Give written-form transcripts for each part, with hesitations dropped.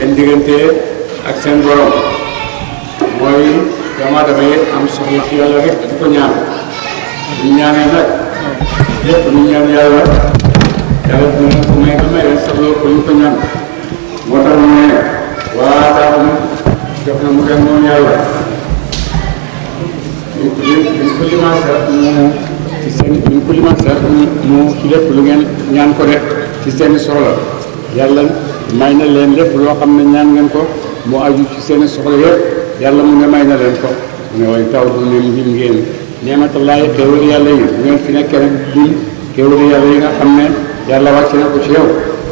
seen diggante ak seen borom mooy doomu aadama yi am soxla ci yàlla rek di ko ñaan ñu ñaanee nag lépp ñu ñaan yàlla yàlla dina ko may ba may leen soxla ko ñu ko ñaan moo tax mu ne waa daal def na mu dem moom yàlla ñu ko limaasa mu ci seen ñu ko limaasa mu ci lépp lu ngeen ñaan ko rek ci seen soxla yàlla may na leen lépp loo xam ne ñaan ngeen ko mu aju ci seen soxla yëpp yàlla mu ne may na leen ko mu ne waaye taw du ne lim ngeen neematallaahi xéewal yàlla yi bu ngeen fi nekkee rek lim xéewal yàlla yi nga xam ne yàlla wàcc na ko ci yow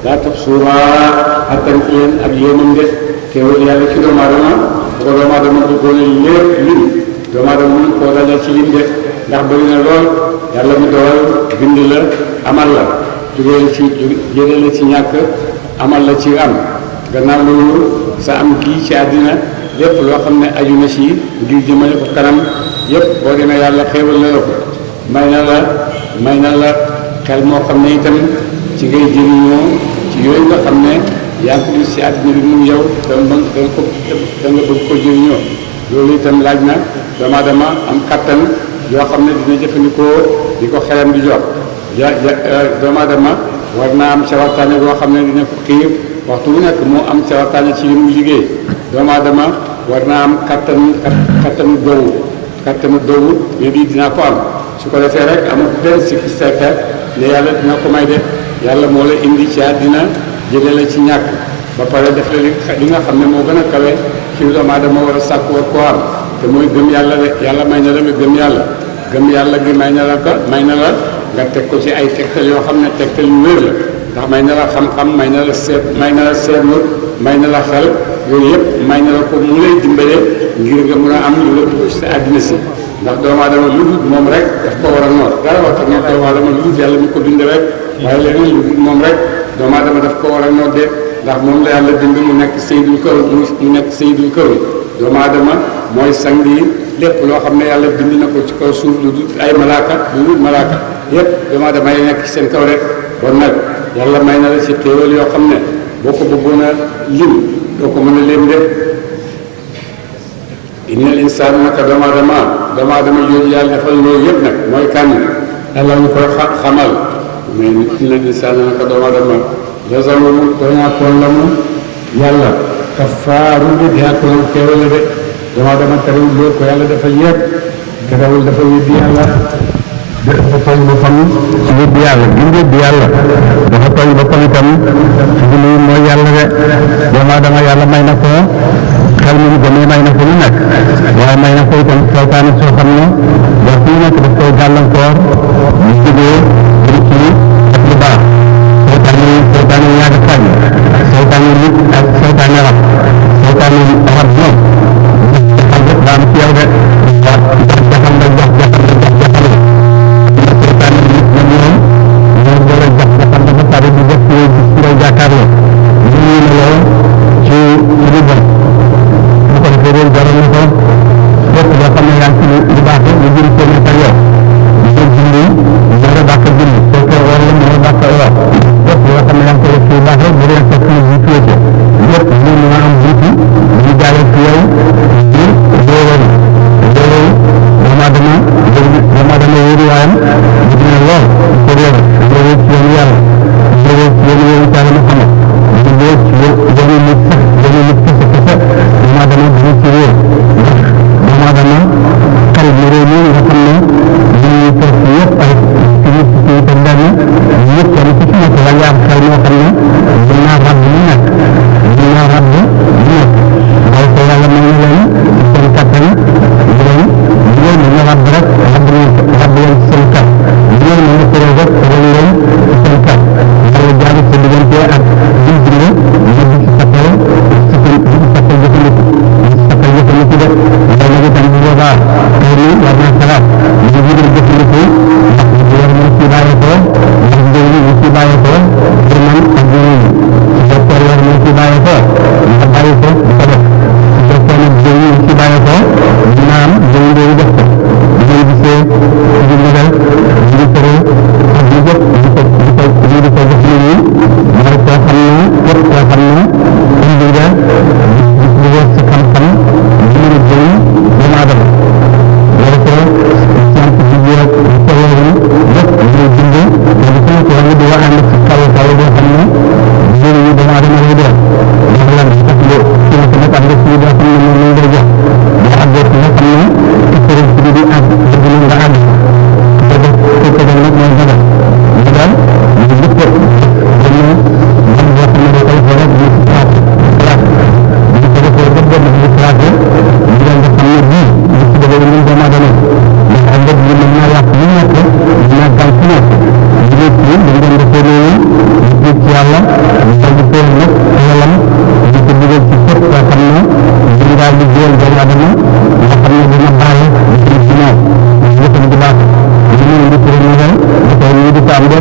daa tax suuraa attan ci leen ak yéenam de xéewal yàlla ci doomu aadama bu ko doomu aadama bëggoon lépp lim doomu aadama mën koo dajal ci lim de ndax bëri na lool yàlla mu dogal bind la amal la jugee ci jëlee la ci ñàkk amal la ci am gannaaw loolu sa am kii ci àddina lépp loo xam ne aju na ci ngir jëmale ko kanam yépp boo demee yàlla xéewal na la ko may na la xel moo xam ne itam ci ngay jëriñoo ci yooyu nga xam ne yaa ngi ko gis ci àddina bi mu yow da nga bëgg ko jëriñoo loolu itam laaj na doomu aadama am kattan yoo xam ne dina jëfandikoo di ko xelam di jox doomu aadama war naa am cawartaane boo xam ne dina ko xiir waxtu bu nekk moo am cawartaane ci li muy liggéey doomu aadama war naa am kattanu dowu mais bii dinaa ko am su ko defee rek amul benn sikki sekka ne yàlla dina ko may def yàlla moo la indi ci àddina jëlee la ci ñàkk ba pare def la li nga xam ne moo gën a kawe ci doomu aadama war a sàkk war koo am te mooy gëm yàlla de yàlla may na la nga gëm yàlla gi may na la nga teg ko ci ay tegtal yoo xam ne tegtal yu wér la ndax may na la xam-xam may na la seetlu may na la xel yooyu yëpp may na la ko mu lay dimbale ngir nga mën a am lu la dugg ci sa àddina si ndax doomu aadama lu dul moom rek daf ko war a noor dara waxta noor doomu aadama lu dul yàlla mi ko bind rek waaye leneen lu dul moom rek doomu aadama daf ko war a noor de ndax moom la yàlla bind mu nekk sayyidul kaw mu nekk sayyidul kaw doomu aadama mooy sang yi lépp loo xam ne yàlla bind na ko ci kaw suuf lu dul ay malaaka lu dul malaaka yépp doomu aadama yi nekk ci seen kaw rek bon nag yàlla may na la ci xéewal yoo xam ne boo ko bëggoon a lim doo ko mën a lim de innal insaan naka doomu aadama yooyu yàlla defal loolu yëpp nag mooy kan yàlla ñu koy xamal mais innal insaan naka doomu aadama lazalumun tooñaakoon la mu yàlla kafaaru bi dinaakoon xéewal de doomu aadama terewul loolu ko yàlla defal yëpp terewul dafa weddi yàlla dafa tooñ boppam ci weddi yàlla bi mu weddi yàlla dafa tooñ boppam itam ci lu mooy yàlla de doomu aadama yàlla may na ko xel mu gëmee may na ko lu nekk waaye may na ko itam seytaane soo xam ne waxtu yu nekk daf koy gàllankoor mu jógee ci ak lu baax seytaane ñaari fànn seytaane nit ak seytaane rab moom jaxam rek daa am ci yow de jaxam la jox seytaane nit na ñoom ñoo boole jox jaxam dafa pare di def gis ngay jàkkaarloo ñu ne loo ci lu bon bu ko defee loolu jaral na ko lépp loo xam ne yaa ngi ci lu baax lu jëm seen ak yow ñu julli ñoo dàq julli soo ko war la ñoo dàq wax lépp loo xam ne yaa ngi koy def ci lu baax bu dee fekk ñu jiitu ko lépp ñu mën a am jiitu ñu jaaree ci yow ñu loolu doomu aadama wéeruwaayam bu dina lool ko réew loolu ci yoonu yàlla loolu ci yoonu yàlla mu xamal ñu loolu ci yoonu nit kese doomu aadama dina ci réew ndax doomu aadama xarit mu réew mi nga xam ne ñu toog ci yëpp ay ci nit ci itam benn ñëpp kenn ku ci nekk la nga am xel moo xam ne mën naa ràbb lu nekk waaye ko yàlla may na leen liggéeyal doomu adama nga xam ne dina baale di ci ñoom jëfam di baax ñu di ko renouvel di koy ñu di ko am de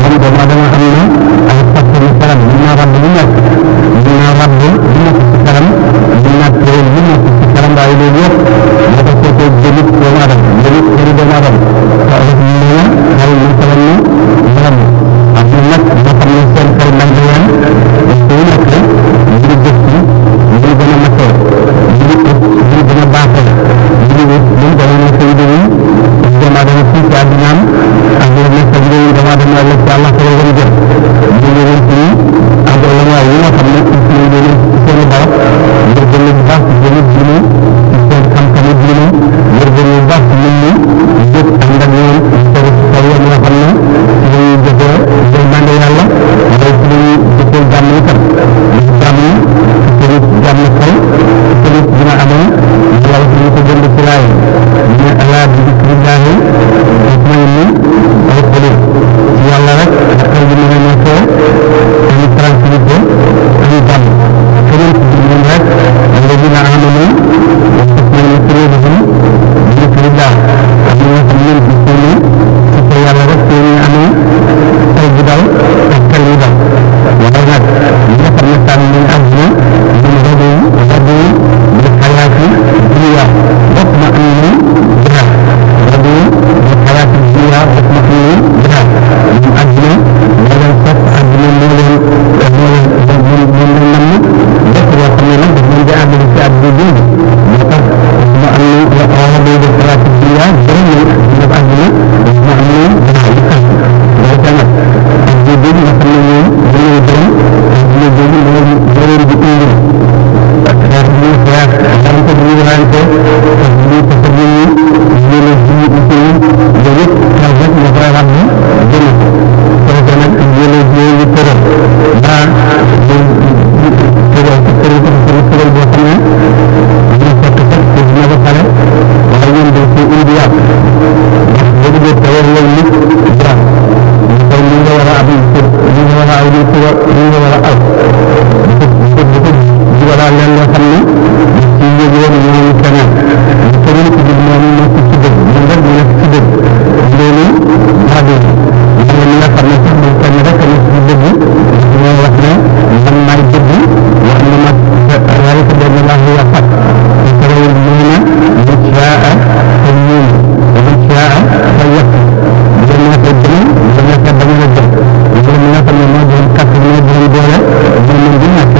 moom doomu adama am na ay façon karam mën naa rabb lu nekk mën naa rabb lu nekk ci karam mën naa téye lu nekk ci karam waaye loolu yëpp da ko seetee jëlit doomu adama jëlit xëri doomu adama te avec ñu ne xel ñu kalam ne yaram am na nag ñoo xam ne seen xel man da yan su nekk ñu jëf ci ñu gën a matee ñu gën a baaxee ñu gën a nekk yu dëgg doomu adama fii ci àddinaam ak ñu nekk ak doomu adama la ci àlla xel gën jëm ñu leen ci ak ulama yi nga xam ne ci leen ci seen barab ngir gën a baax ci seen diine ci seen xam-xamu diine ngir gën a baax ci nit ñi jëf ànd ak ñoom seen xel yi nga xam ne ci lañuy jëfee day mànd yàlla day ci lañuy jëfee jàmm itam jàmm seen jàmm xel seen dina amee yàlla ñu ko jënd ci laay ñu ala bi dikrillahi tatma'innu al-qulub ci yàlla rek xel bi mën a nekkee dañu tranquillité dañu jàmm keneen ci biir rek alladina amanu tatma'innu qulubuhum bi dikrillah ak ñi nga xam ne gis nañu ci ko yàlla rek ci ñu amee xel bu dal ak xel bu dal waaye nag ñi nga xam ne tànn nañu àdduna ñu radu bi xayaati dunya watma'innu biha radu bi xayaati dunya watma'innu biha ñu àdduna moo leen fekk àdduna moo leen namm lépp loo xam ne nag daf leen di àdduna ci àdduna dund moo tax ma am na radu bi xayaati dunya gërëm nañ def àdduna ma am na biha yu xam loolu te nag àdduna boobu nga xam ne ñoom dañoo gërëm àdduna boobu moo leen di indi xeex bi xeex daanaka bu ñu ràññee ak bu ñu tasa nit ñi jële ci nit ñi loolu yëpp xeex rek nga koy ràbb jële ko kooku nag jële jële tëral daa tëral boo xam ne dina fekk fekk te dina ko pare waaye ñoom dañ koy indi yàq ndax boo bëggee tawar loolu nit dara koy li nga war a am li nga war a aw li nga war a aw di wala leen loo xam ne ci yëgoon ñooñu keneen ñu keneen ci dëgg moom nekk ci dëgg ñun rek ñu nekk ci dëgg loolu rajo bi nga xam ne sax moom kenn rek nekk ci dëgg ñoo wax ne man maay dëgg wax na ma ذلك بأن الله هو الحق يترون المؤمن من شاء فليؤمن ومن شاء فليكفر بما تدري بما تبين الدم بما تبين الدم كفر من الدم دولة بما دينك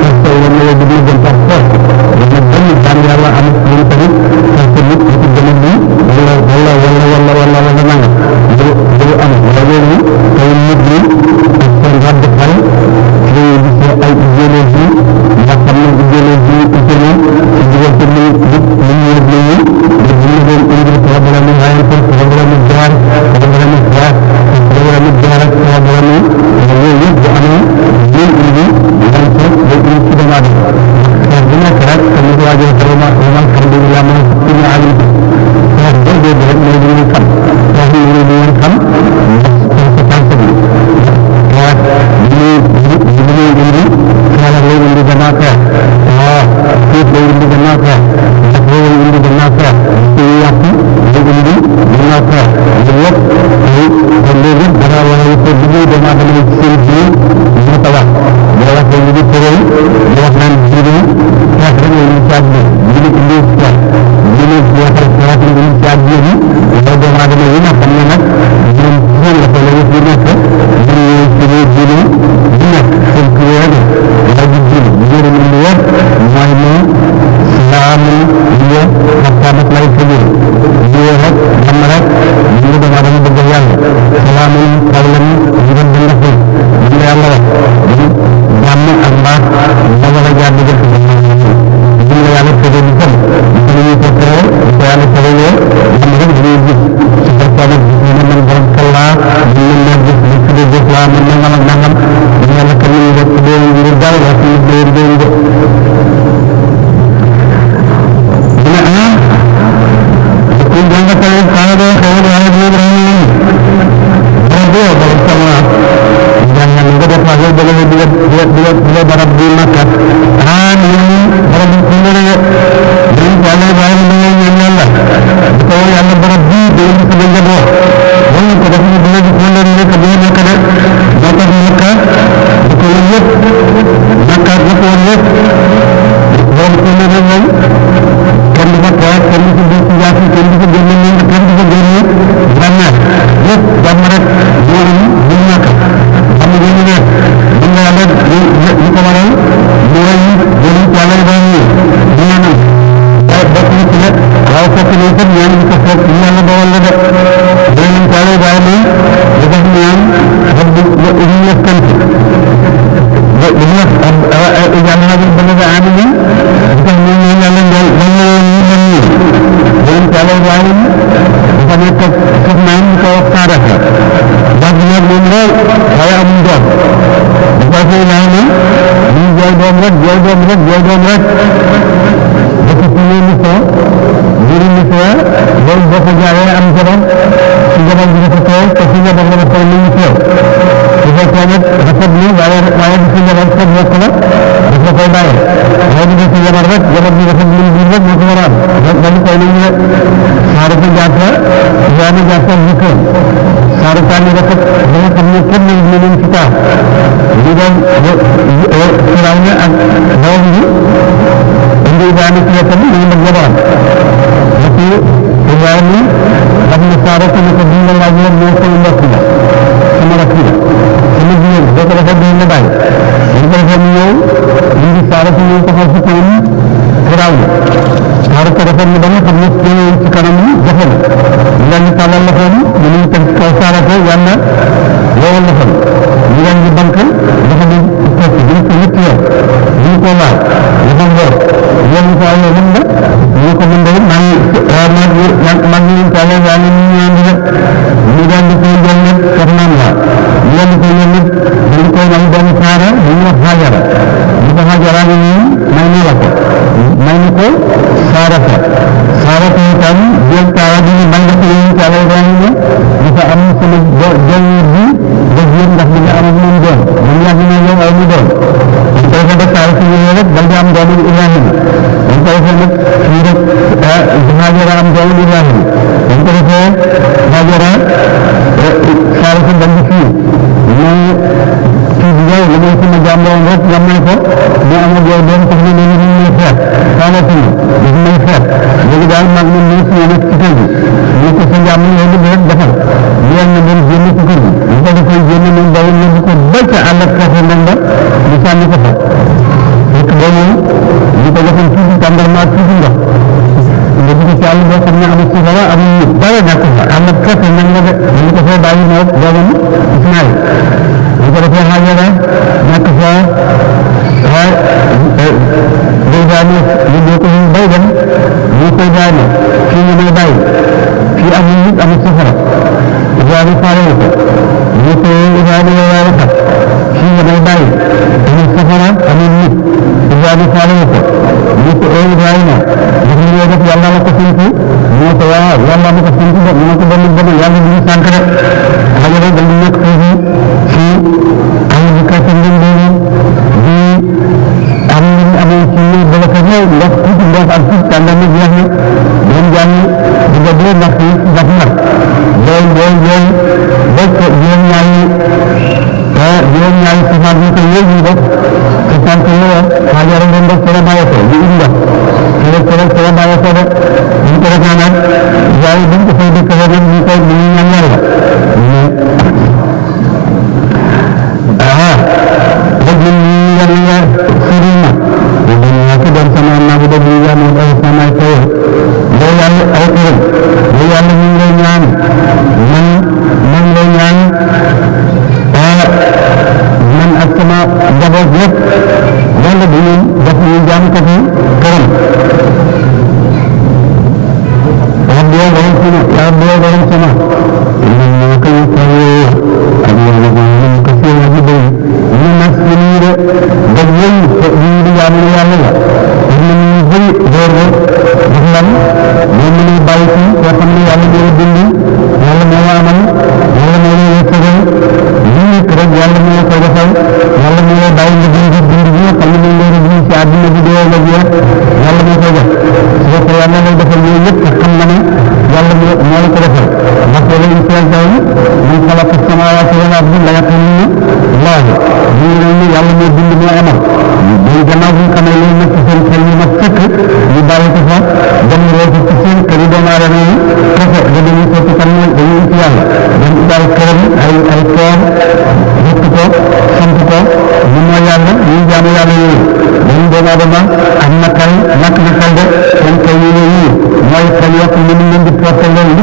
فسوى ما يبدو الدم تفسر بما الدم كان يلا عن من طريق فسلك في الدم دي والله دو أمر ولكن كون مدري أكثر رد فعل في أي إيديولوجي xam ne idéologie utile ci diggante li ñu yëg ñu dañu leen indi problème rayante problème jaar problème jaar problème jaar ak problème yooyu yëpp bu amee ñun indi dañ ko day indi ci doomu aadama xeex bu nekk rek comme ni waajee vraiment vraiment xam ne yaa mën a suñu alim xeex boobu rek mooy li ñu xam xeex yi ñu leen xam conséquence bi xeex li ñuy indi xeex lay indi gannaaw xeex fiit lay indi gannaaw xeex ndax lay indi gannaaw xeex ci yàq lay indi gannaaw xeex loolu yëpp kon léegi dana war a yëpp bi ñuy doomu aadama ci seen biir ñu ko wax boo waxee ñu ngi tëral di wax naan diine xeex rek la ñu ci àdduna diine indi xeex diine jeexal xeex la ñu ci àdduna bi loolu doomu aadama yi nga xam ne nag ñoom seen la ko la yëpp di nekk ñoom ñooy tëral diine di nekk seen kër rek la di diine diine indi yëpp mooy ne salaamu liye xattaamat lay tëjee liye rek jàmm rek ñu ngi doomu aadama bëgg yàlla salaamu xawlan jigéen bi ndax ñu yàlla wax jàmm ak mbaax da war a jaar diggante bi la yàlla tëjee bi tam ñu ñuy ko tere ko yàlla tëralee jàmm rek dañuy gis su fekkee nag ñu ne man borom kallaa ñu mën naa gis li tuddee fekk ne kat ñaan bi ko fekk yàlla dogal la de danañ taale daal di def ñaan rabbi wa inni yaskantu dañuy wax yàlla naa ba nga amina tax ñu ñaan yàlla ndol lan la ñu dem ñu danañ taale daal dafa nekk soxnaam ñu ko wax saaraka baax nag moom lool waaye amul doom dafa fay naa ne ñu jooy doom rek jooy doom rek jooy doom rek dafa fi ñu misoo jëri misoo loolu boo ko jaayee am jabar si jabar bi dafa teew te si jabar la dafa lu ñu teew su fekkee nag rafet ni waaye di si jabar sa bokk la dafa koy bàyyi waaye di si jabar rek jabar bi rafet lu ñu rek moo ko war a am dañu koy nañu rek saara ko jàppa yaana jàppa jikkoon saara tànni rafet da nga xam ne kenn nañ ñu leen ci taar li doon firaw na ak doom bi indi daana ci wetam ñu ngi jabaram parce que Ibrahima xam ne saara ko ne ko bii la laaj rek mooy sama mbokk la sama rakk la sama jigéen boo ko defee duñ la bàyyi dañ ko defee mu ñëw ñu ngi saara ko ñëw taxaw si kanam firaw na saara ko defee ne ba nga xam ne ci kanam jafe na ñu daal di tàllal loxoom ñu ngi teg kaw saara ko yàlla wowal loxoom ñu daal di bank dafa di toog duñ ko ñetti yoon duñ ko laal dafa ngor yéen saa yoo mën nga ñu ko mën day maa ngi leen saa yoo yaa ngi ñu di rek ñu daal di koy jël nag soxnaam la ñu daal di koy jël nag dañ koy may benn saara bu ñu wax Hajara ñu ko Hajara ngi nii may na la ko may na ko saara ko saara ko itam jël taara bi ñu bang ko ñu saa yoo yaa ngi dafa am sama jël bi def yëpp ndax dina am moom doon moom yàgg na yow ay mu doon dañ koy fa def saara si ñu rek dal di am doomu Ibrahima dañ koy fa nag fii rek Hajara am doomu Ibrahima dañ ko defee Hajara saara si dal di fii mais fii bi yow li may sama jàmboon rek nga may ko mu am ak yow doom tax na ne ñu may xeet saara si daf may xeet léegi daal mag ñun ñu si nekk ci kër gi ñu ko sa jàmm yow di rek defal ñeen na dem génn ci kër gi ñu ko defee génn nañ daw ñu ko ba ca àll ak kafe ndamba ñu sànni ko fa fekk boobu ñu ko defoon tuuti tàndarma tuuti ndox nga dugg ci àll boo xam ne amul ci dara amul ñu dara nekk fa àll ak kafe nag nga de ñu ko fee bàyyi nawet doomam Ismaïl ñu ko defee Hajara nekk fa day daane ñu doo ko ñu bay dem ñu koy daane fii ñu may bàyyi fii amul nit amul safara Ibrahima faale ko ñu ko Ibrahima yow yaa waxat fii nga may bàyyi amul safara amul nit Ibrahima faale ko ñu ko Ibrahima ndax li ngay def yàlla la ko sant ñu ko waaw yàlla ma ko sant de ñu ko dem dem yàlla du ñu sant rek Hajara dal di nekk foofu fii am bi kàttan ngeen doon di am nañ amoon ci dala ko ñëw ndox tuuti ndox ak tuuti tàndam jeex na doon jàng di nga dee ndax ndax mar lool bokk juróom-ñaari safaat ñu ko yéeg ñu def ci sant yoo Hajara ngeen def ci la bàyyi ko di indi ndox ci la bàyyi ko de ñu ko defee nag waaye buñ ko fay dëkk rek ñu koy ñu ñaan yàlla rajul yàlla sirina ñu ko dem sama naa ko dem yàlla ay sama ay taw do yàlla ay xëram do yàlla ñu lay ñaan man lay ñaan man ak sama njaboot yëpp yàlla du ñu def ñu jaam ko ci këram rabbi waram sama ñu ko taw ak yàlla ñu ko ci ñu bay ñu nas ñu de dag ñu di jaamu yàlla la ñu ñu bëri door rek daf lan ñu ñu bàyyi ci ko xam ne yàlla do dindi yàlla moo la amal yàlla moo la yëkkëral ñu nekk rek yàlla moo ko defal yàlla moo la bàyyi nga dindi ñu xam ne ñu leen di ci àdduna bi doo la jeex yàlla moo ko def su ko yàlla lay defal ñu yëpp xam na ne yàlla moo la ko defal ndax wala ñu seen taw ñu xalaat samaawaati wal ardi la yaquluna Allah ñu yàlla moo bind moo amal ñu gannaaw bu ñu xamee loolu nag ci seen xel ñu mat sëkk ñu bàyyi ko fa dem roofu ci seen kër yi doomu aadama yi kese da dañuy sotti kan ne dañuy ci yàlla dañ ci daal këram ay koor yëpp ko sant ko ñu mooy yàlla ñu jaamu yàlla yooyu dañu doomu aadama am nakal de seen kër yi yooyu waaye xel yoo xam ne ni leen di porté loolu li